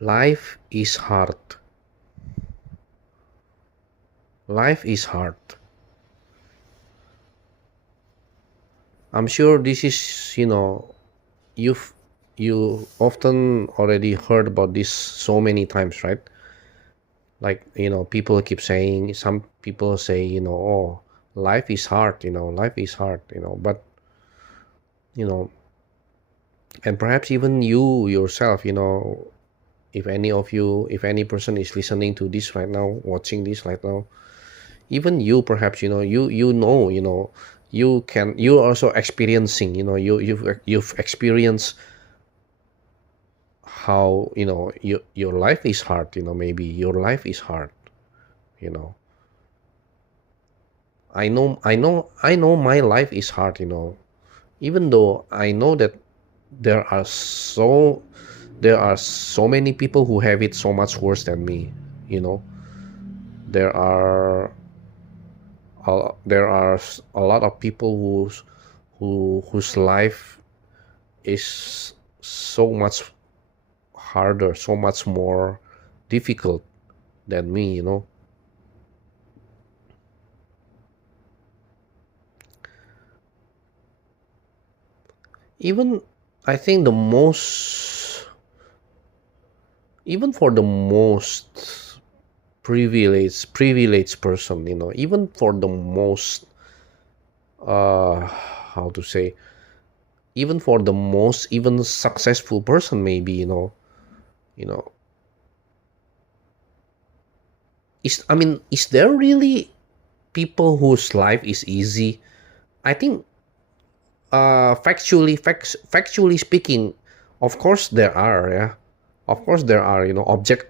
Life is hard. Life is hard. I'm sure this is, you've you often already heard about this so many times, right? Like, people keep saying, some people say, oh, life is hard, life is hard, but, you know, and perhaps even you yourself, if any person is listening to this right now, watching this right now, even you perhaps you're also experiencing, you've experienced how your life is hard, maybe your life is hard, you know I know my life is hard, even though I know that there are so there are so many people who have it so much worse than me. you know there are a lot of people whose life is so much harder, so much more difficult than me. Even I think the most even for the most privileged person, even for the most how to say even for the most even successful person, maybe, you know is there really people whose life is easy? I think, factually speaking, of course there are, yeah, of course there are,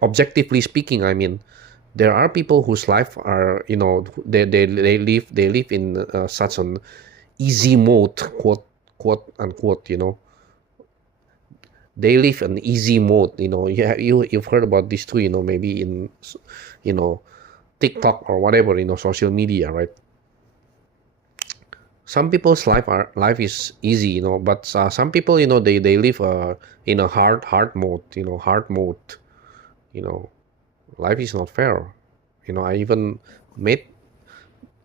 objectively speaking, I mean, there are people whose life are, they live in such an easy mode, quote unquote, they live an easy mode, yeah, you've heard about this too, maybe in you know TikTok or whatever, social media, right? Some people's life is easy, but some people, they live in a hard mode, hard mode. you know Life is not fair. I even made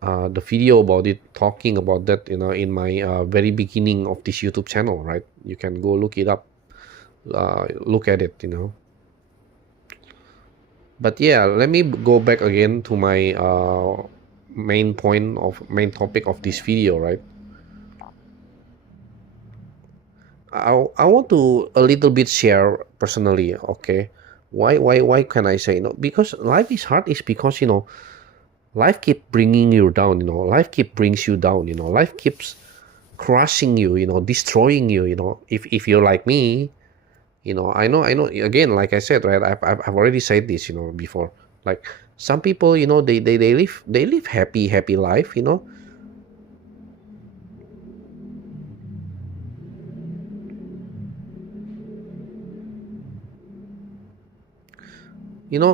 the video about it, talking about that, in my very beginning of this YouTube channel, right? You can go look it up, look at it, but yeah, let me go back again to my main topic of this video, right? I want to a little bit share personally, okay? Why can I say no? Because life is hard is because, life keep bringing you down, life keep brings you down, life keeps crushing you, destroying you, if you're like me, I know again, like I said, right? I've already said this, before. Like, some people, they live happy life,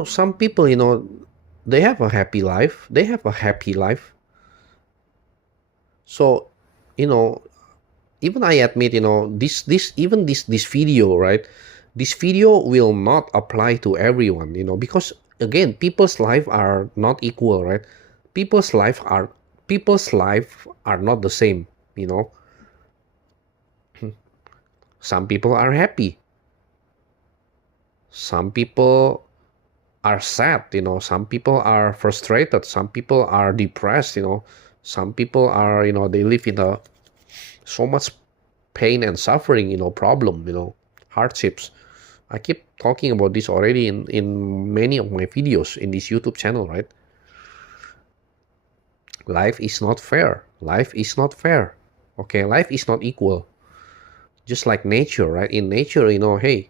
some people, they have a happy life, so, you know even I admit, this video, right? This video will not apply to everyone, because again, people's life are not equal, right? People's life are not the same, you know some people are happy, some people are sad, some people are frustrated, some people are depressed, some people are, they live in a so much pain and suffering, problem, hardships. I keep talking about this already in many of my videos in this YouTube channel, right? Life is not fair. Life is not fair. Okay, life is not equal. Just like nature, right? In nature, hey,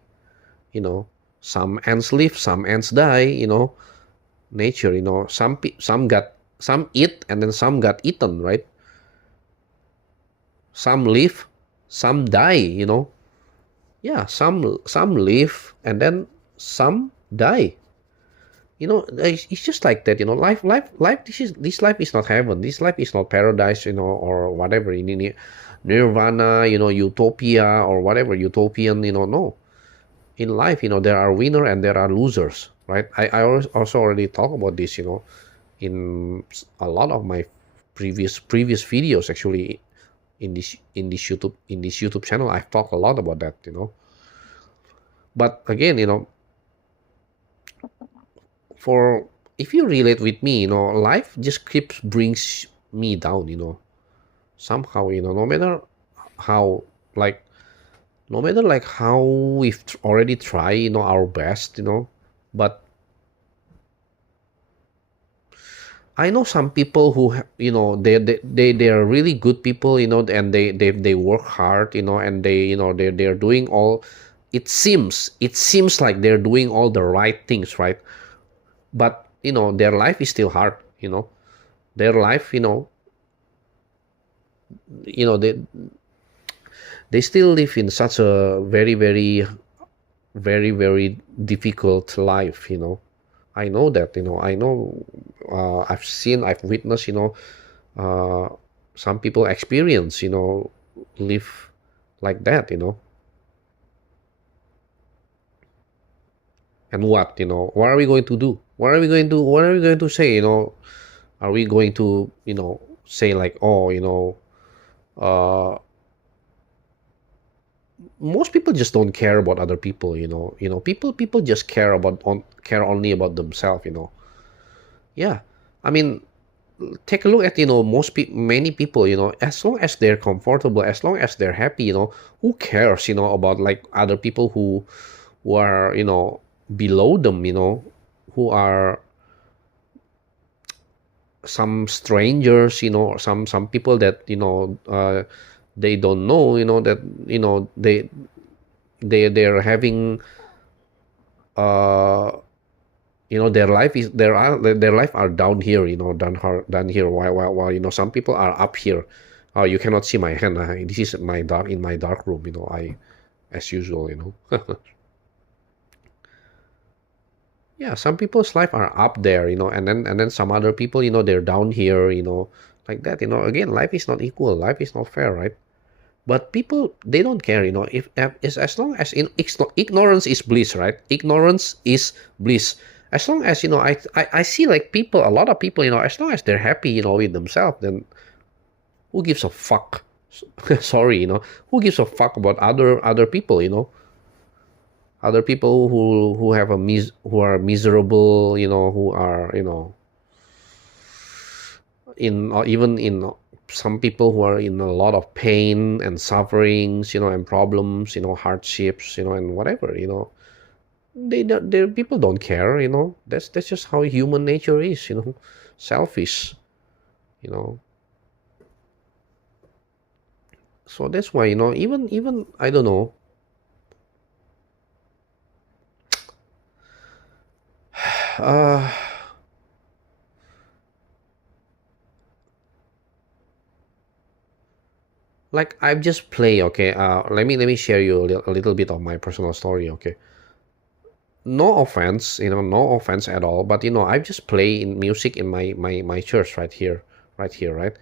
you know, some ants live, some ants die, nature, some eat and then some got eaten, right? Some live, some die, yeah, some live and then some die. It's just like that. Life, this life is not heaven, this life is not paradise, or whatever, nirvana, utopia, or whatever, utopian, no. in life, there are winner and there are losers, right? Also already talk about this, in a lot of my previous videos, actually, in this YouTube channel. I've talked a lot about that, but again, for if you relate with me, life just keeps brings me down, somehow, no matter how, like, how we've already tried, our best, but I know some people who they are really good people, and they work hard, and they're doing all. It seems like they're doing all the right things, right? But their life is still hard. Their life, they still live in such a very, very, very, very difficult life. I know that. I know. I've witnessed. Uh, some people experience. Live like that. And what are we going to do? What are we going to say? Are we going to say like, oh, uh most people just don't care about other people, people just care only about themselves, yeah. I mean, take a look at many people, as long as they're comfortable, as long as they're happy, who cares, about like other people who are, below them, who are some strangers, or some people that they don't know, that they're having uh their life is their life are down here, down here, while some people are up here. You cannot see my hand. This is my dark room, I as usual, yeah, some people's life are up there, and then some other people, they're down here, like that. Again, life is not equal, life is not fair, right? But people, they don't care, if as long as ignorance is bliss, right? Ignorance is bliss. As long as I see like people, a lot of people, as long as they're happy, with themselves, then who gives a fuck? Sorry, who gives a fuck about other people, other people who have who are miserable, who are, in or even in some people who are in a lot of pain and sufferings, and problems, hardships, and whatever, people don't care, that's just how human nature is, selfish, you know so that's why, even I don't know. uh like I've just play, okay. Let me share you a little bit of my personal story, okay. No offense, no offense at all, but I just play in music in my church right here, right.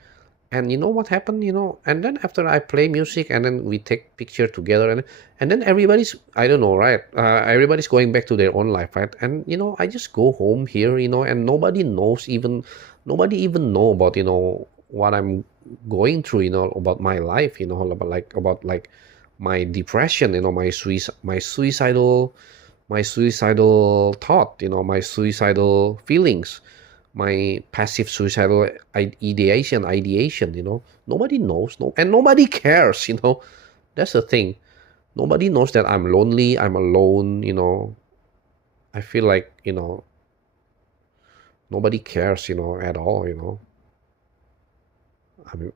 And you know what happened, and then after I play music, and then we take picture together, and then everybody's, I don't know, right, everybody's going back to their own life, right. And I just go home here, and nobody even know about what I'm going through, about my life, about my depression, my suicidal thought, my suicidal feelings, my passive suicidal ideation. Nobody knows, no, and nobody cares. That's the thing. Nobody knows that I'm lonely, I'm alone. I feel like nobody cares. At all. I mean,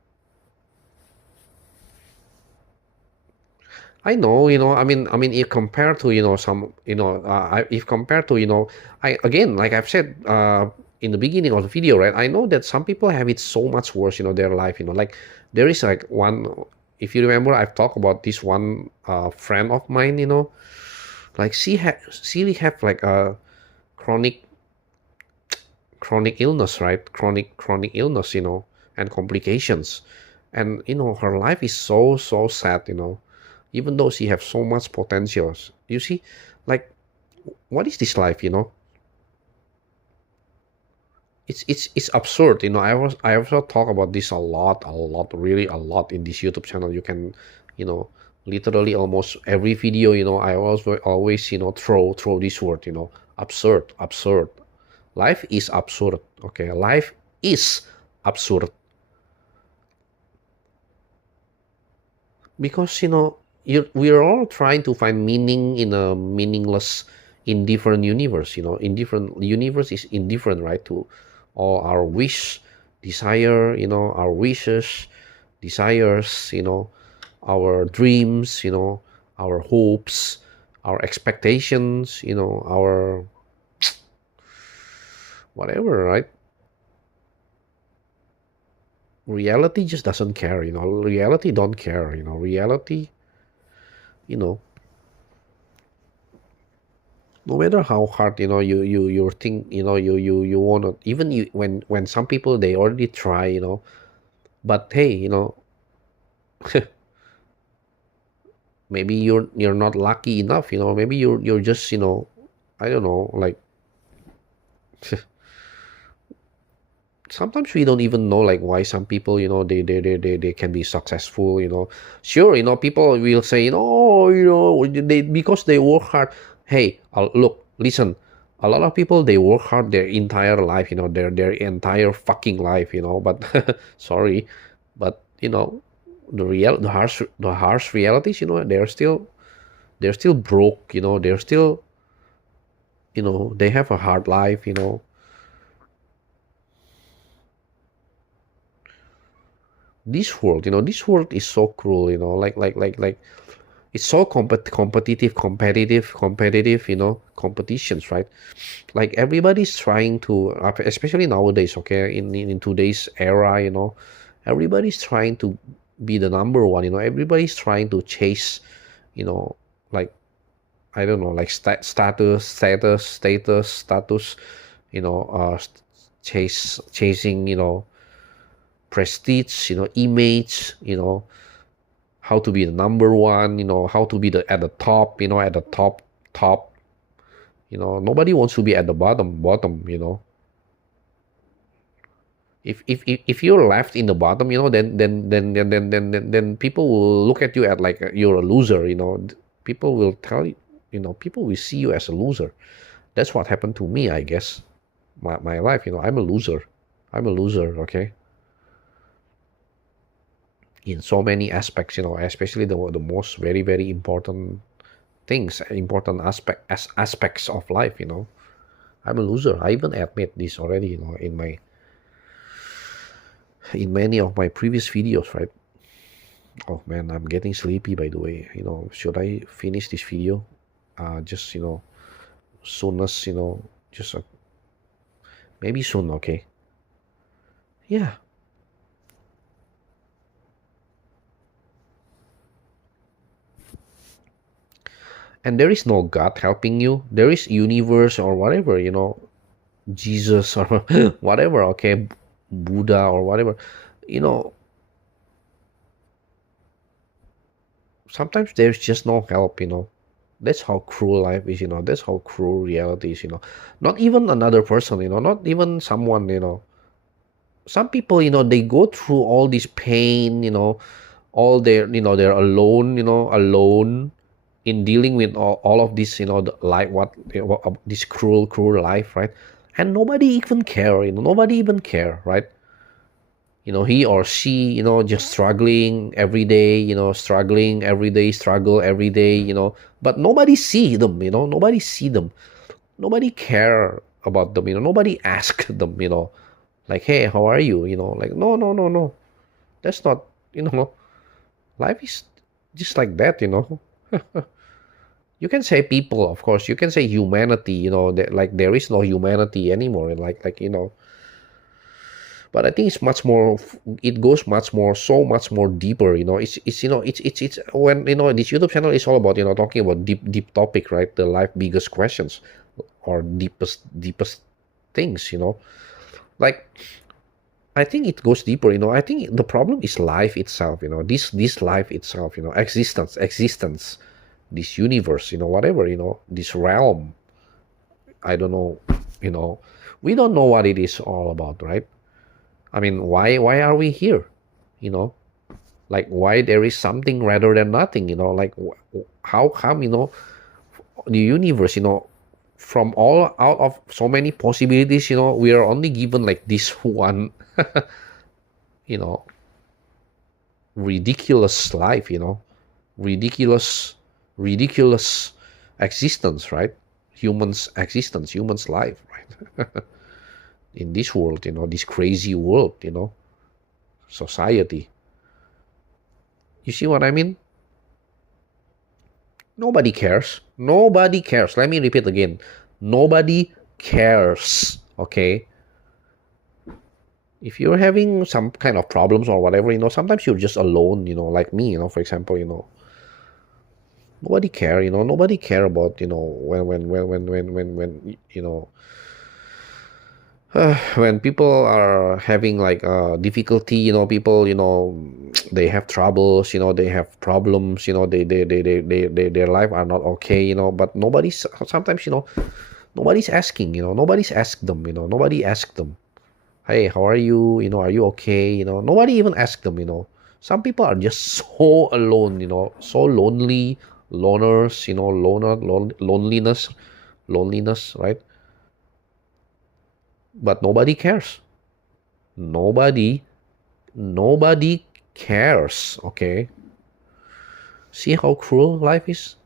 I know, if compared to, some, if compared to, I again, like I've said, in the beginning of the video, right? I know that some people have it so much worse, their life, like there is like one, if you remember, I've talked about this one friend of mine, like she have like a chronic illness, right? Chronic illness, and complications, and her life is so sad, even though she have so much potentials. You see, Like, what is this life? It's absurd. I also talk about this a lot, really a lot in this YouTube channel. You can, you know, literally almost every video. I always throw this word. Absurd, absurd. Life is absurd. Okay, life is absurd because we're all trying to find meaning in a meaningless, indifferent universe. In different universe is indifferent, right? To all our wish, desire. Our wishes, desires. Our dreams. Our hopes, our expectations. Our whatever, right? Reality just doesn't care. Reality don't care. Reality, you know no matter how hard you think, you want to, even you, when some people they already try, but hey, maybe you're not lucky enough. Maybe you're just, I don't know, like, sometimes we don't even know, like, why some people, they can be successful. Sure, people will say, oh, they, because they work hard. Hey, look, listen, a lot of people, they work hard their entire life, their entire fucking life, but sorry, but the harsh realities, they're still broke. They're still, they have a hard life. This world is so cruel. Like, it's so competitive, competitions, right? Like, everybody's trying to, especially nowadays, okay, in today's era, everybody's trying to be the number one. Everybody's trying to chase, you know like, I don't know, like, status, chasing, prestige, image, how to be the number one, how to be the at the top, at the top. Nobody wants to be at the bottom. If you're left in the bottom, then people will look at you at, like, you're a loser. People will tell you, people will see you as a loser. That's what happened to me, I guess. My life, I'm a loser. Okay, in so many aspects, especially the most very, very important things, important aspects of life. I'm a loser. I even admit this already, in many of my previous videos, right? Oh man, I'm getting sleepy, by the way. Should I finish this video? Just, soon as, just maybe soon. Okay, yeah. And there is no God helping you. There is universe or whatever, Jesus or whatever, okay, Buddha or whatever. you know Sometimes there's just no help. That's how cruel life is. That's how cruel reality is. Not even another person, not even someone. Some people, they go through all this pain, all their, they're alone, alone in dealing with all of this, the life, this cruel life, right? And nobody even care. Nobody even care, right? He or she, just struggling every day, struggling every day, struggle every day, but nobody see them. Nobody see them. Nobody care about them. Nobody ask them. Like, hey, how are you? Like, no, no, no, no. That's not. Life is just like that. You can say people, of course. You can say humanity. That, like, there is no humanity anymore. But I think it's much more. It goes much more, so much more deeper. It's when, this YouTube channel is all about, talking about deep topic, right? The life biggest questions, or deepest things. Like, I think it goes deeper. I think the problem is life itself. This life itself. Existence. this universe, whatever, this realm. I don't know, you know, we don't know what it is all about, right? I mean, why are we here? You know, like why there is something rather than nothing, like how come, the universe, from all out of so many possibilities, we are only given like this one, you know, ridiculous life, ridiculous, ridiculous existence, right? Humans' existence, humans' life, right? In this world, this crazy world, society. You see what I mean? Nobody cares. Nobody cares. Let me repeat again. Nobody cares. Okay? If you're having some kind of problems or whatever, sometimes you're just alone, like me, for example, nobody care, nobody care about, when when people are having like difficulty, people, they have troubles, they have problems, their life are not okay, but nobody's sometimes, nobody's asking, nobody's asked them, nobody asked them, hey, how are you, are you okay, nobody even asked them, some people are just so alone, so lonely, loners, loneliness, right? But nobody cares. Nobody cares. Okay, see how cruel life is.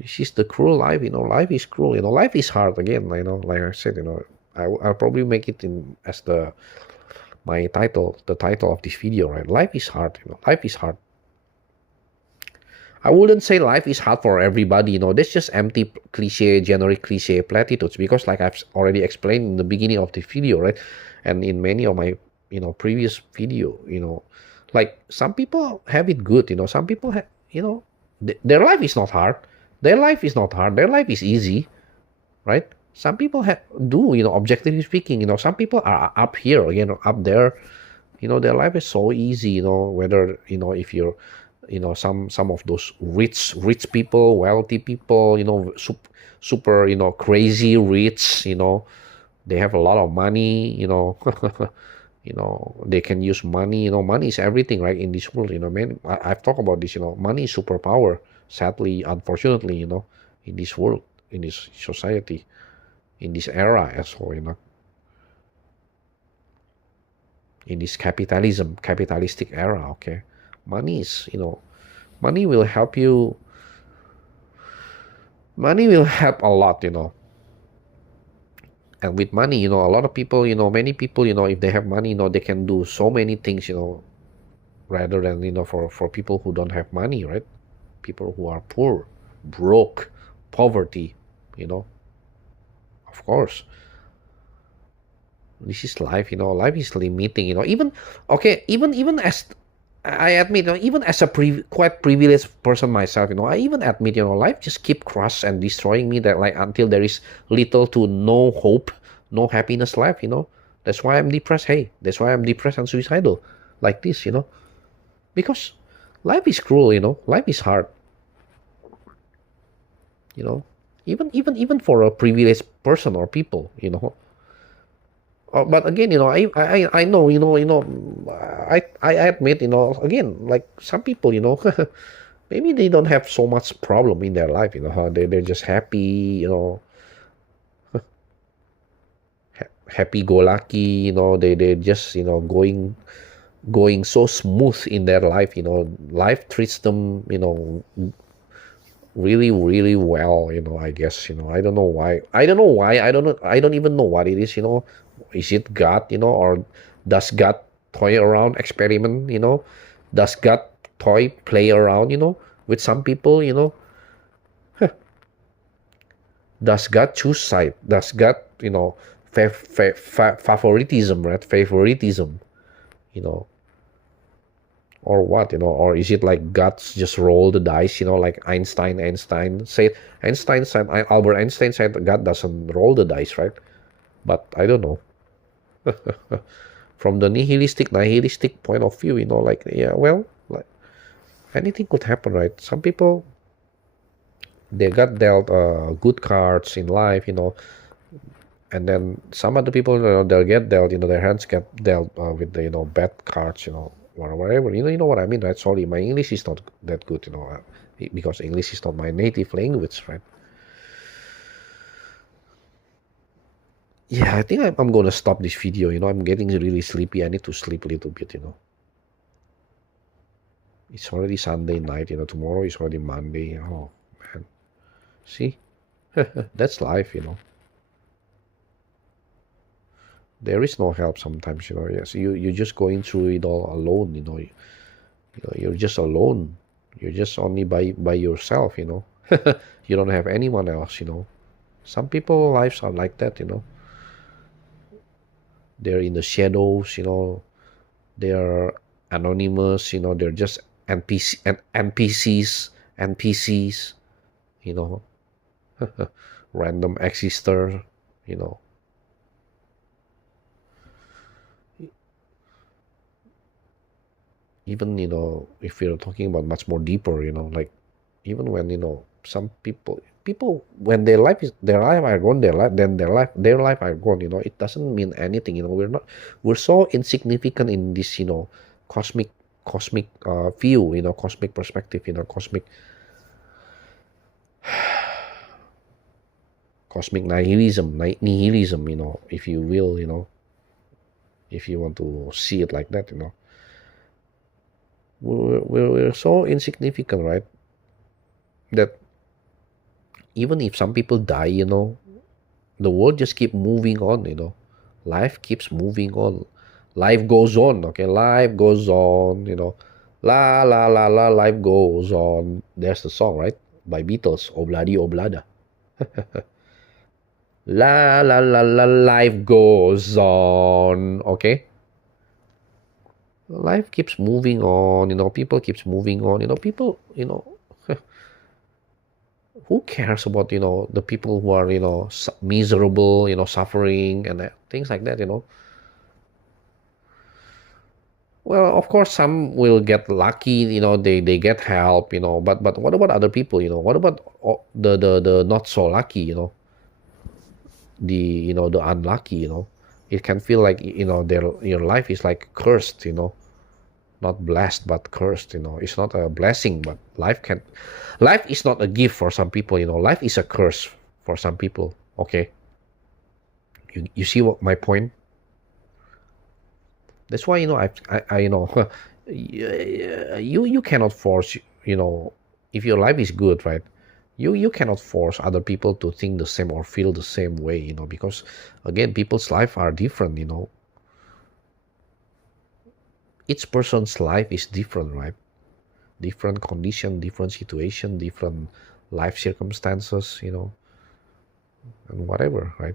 This is the cruel life. Life is cruel. Life is hard. Again, like I said, I'll probably make it in as the title of this video, right? Life is hard. Life is hard. I wouldn't say life is hard for everybody, that's just empty cliche, generic cliche platitudes, because like I've already explained in the beginning of the video, right? And in many of my, previous video, like some people have it good, some people have, their life is not hard. Their life is not hard. Their life is easy, right? Some people do, objectively speaking, some people are up here, again, up there, their life is so easy, whether, if you're, some of those rich people, wealthy people, super, crazy rich, they have a lot of money, they can use money, money is everything, right? In this world, man, I've talked about this, money is superpower, sadly, unfortunately, in this world, in this society, in this era as well, in this capitalistic era. Okay, money is, money will help you, money will help a lot, and with money, a lot of people, many people, if they have money, they can do so many things, rather than, for people who don't have money, right? People who are poor, broke, poverty, of course, this is life, life is limiting, even, okay, even as I admit, even as a quite privileged person myself, I even admit, life just keep crush and destroying me, that like until there is little to no hope, no happiness left, that's why I'm depressed. Hey, that's why I'm depressed and suicidal, like this, because life is cruel, life is hard, even for a privileged person or people, but again, I know, I admit, again, like some people, maybe they don't have so much problem in their life, they're just happy, happy go lucky, they just, going so smooth in their life, life treats them, really, really well, I guess, I don't know why, I don't even know what it is, is it God, or does God toy around, experiment, does God toy play around, with some people, does God choose side, does God, favoritism, right? Favoritism, or what, or is it like God just roll the dice, like Einstein said, Albert Einstein said God doesn't roll the dice, right? But I don't know. From the nihilistic point of view, like, yeah, well, like, anything could happen, right? Some people, they got dealt good cards in life, and then some other people, they'll get dealt, their hands get dealt with the bad cards, or whatever. You know what I mean, right? Sorry, my English is not that good, because English is not my native language, right? Yeah, I think I'm gonna stop this video. I'm getting really sleepy. I need to sleep a little bit. It's already Sunday night. Tomorrow is already Monday. Oh man, see, that's life. There is no help sometimes. Yes, you're just going through it all alone. You're just alone. You're just only by yourself. You don't have anyone else. Some people lives are like that. They're in the shadows. They're anonymous. They're just NPCs. You know, random exister. You know, even if we're talking about much more deeper, like even when some people when their life are gone, their life are gone. It doesn't mean anything. We're so insignificant in this cosmic view, cosmic perspective, cosmic nihilism, if you will, if you want to see it like that. We're so insignificant, right? That even if some people die, the world just keep moving on. Life keeps moving on. Life goes on. Okay, life goes on. La la la la, life goes on. There's the song, right, by Beatles, Obladi Oblada. La la la la, life goes on. Okay, life keeps moving on. People keeps moving on. People, who cares about the people who are miserable, suffering, and things like that. Well, of course some will get lucky, they get help, but what about other people? What about the not so lucky, the unlucky? It can feel like your life is like cursed, not blessed but cursed. It's not a blessing, but life is not a gift for some people. Life is a curse for some people. Okay, you see what my point? That's why I you cannot force, if your life is good, right? You cannot force other people to think the same or feel the same way, because again, people's life are different. Each person's life is different, right? Different condition, different situation, different life circumstances, and whatever, right?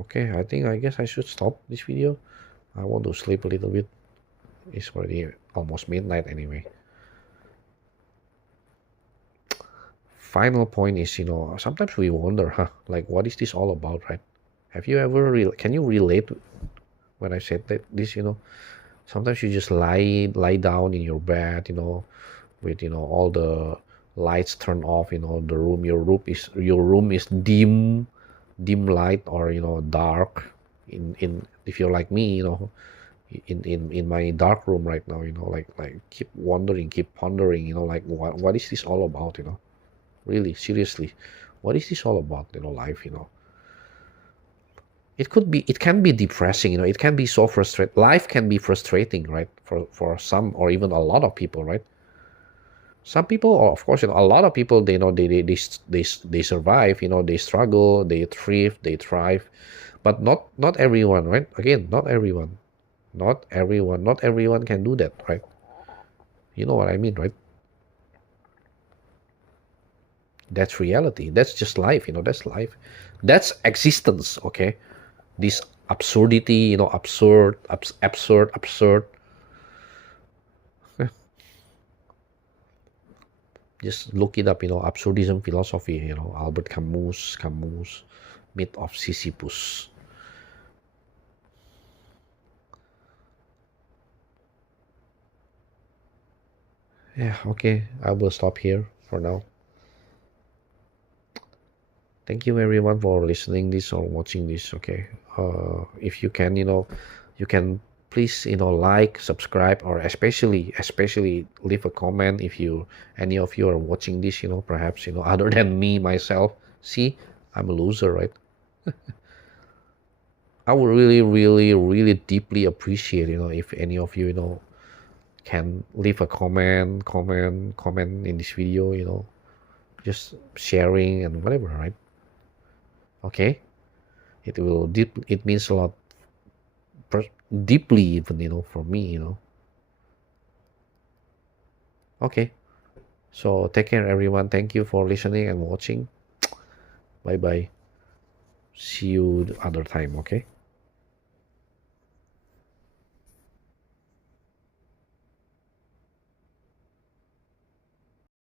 Okay, I guess I should stop this video. I want to sleep a little bit. It's already almost midnight anyway. Final point is, sometimes we wonder, like, what is this all about, right? Have you ever can you relate when I said that this? Sometimes you just lie down in your bed, with all the lights turned off, the room your room is dim light, or dark. In if you're like me, in my dark room right now, like keep wondering, keep pondering, like what is this all about? Really, seriously, what is this all about? Life. It can be depressing. It can be so frustrating. Life can be frustrating, right? For some, or even a lot of people, right? Some people, or of course, a lot of people, they survive. They struggle, they thrive, but not everyone, right? Again, not everyone can do that, right? You know what I mean, right? That's reality. That's just life. That's life. That's existence. Okay, this absurdity. Absurd. Just look it up. Absurdism philosophy. Albert Camus. myth of Sisyphus. Yeah, okay, I will stop here for now. Thank you everyone for listening this or watching this. Okay, if you can, you can please, like, subscribe, or especially leave a comment if you any of you are watching this, perhaps, other than me myself. See, I'm a loser, right? I would really, really, really deeply appreciate, if any of you, can leave a comment in this video, just sharing and whatever, right? Okay, it means a lot, deeply even, for me, okay. So take care everyone. Thank you for listening and watching. Bye bye. See you the other time. Okay.